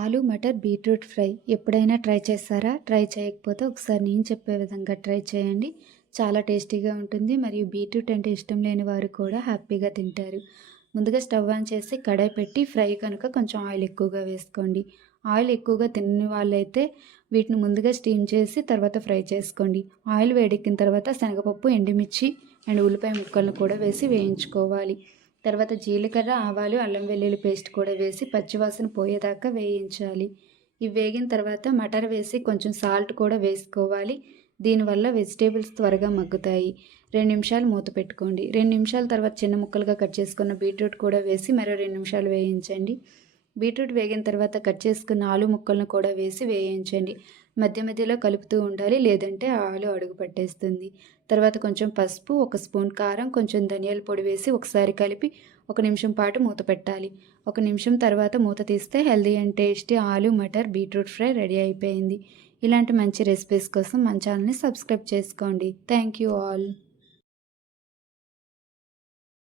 ఆలు matar beetroot fry ఎప్పుడైనా try చేశారా? ట్రై చేయకపోతే ఒకసారి నేను చెప్పే విధంగా ట్రై చేయండి. చాలా టేస్టీగా ఉంటుంది. మరియు బీట్రూట్ అంటే ఇష్టం లేని వారు కూడా హ్యాపీగా తింటారు. ముందుగా స్టవ్ ఆన్ చేసి కడాయి పెట్టి ఫ్రై కనుక కొంచెం ఆయిల్ ఎక్కువగా వేసుకోండి. ఆయిల్ ఎక్కువగా తినని వాళ్ళైతే వీటిని ముందుగా స్టీమ్ చేసి తర్వాత ఫ్రై చేసుకోండి. ఆయిల్ వేడెక్కిన తర్వాత శనగపప్పు, ఎండుమిర్చి అండ్ ఉల్లిపాయ ముక్కలను కూడా వేసి వేయించుకోవాలి. తర్వాత జీలకర్ర, ఆవాలు, అల్లం వెల్లుల్లి పేస్ట్ కూడా వేసి పచ్చివాసన పోయేదాకా వేయించాలి. ఇవి వేగిన తర్వాత మటర్ వేసి కొంచెం సాల్ట్ కూడా వేసుకోవాలి. దీనివల్ల వెజిటేబుల్స్ త్వరగా మగ్గుతాయి. 2 నిమిషాలు మూత పెట్టుకోండి. 2 నిమిషాల తర్వాత చిన్న ముక్కలుగా కట్ చేసుకున్న బీట్రూట్ కూడా వేసి మరో 2 నిమిషాలు వేయించండి. బీట్రూట్ వేగిన తర్వాత కట్ చేసుకున్న ఆలు ముక్కలను కూడా వేసి వేయించండి. మధ్య మధ్యలో కలుపుతూ ఉండాలి, లేదంటే ఆలు అడుగు పట్టేస్తుంది. తర్వాత కొంచెం పసుపు, 1 స్పూన్ కారం, కొంచెం ధనియాల పొడి వేసి ఒకసారి కలిపి 1 నిమిషం పాటు మూత పెట్టాలి. 1 నిమిషం తర్వాత మూత తీస్తే హెల్దీ అండ్ టేస్టీ ఆలు మటర్ బీట్రూట్ ఫ్రై రెడీ అయిపోయింది. ఇలాంటి మంచి రెసిపీస్ కోసం మన ఛానల్ని సబ్స్క్రైబ్ చేసుకోండి. Thank you all.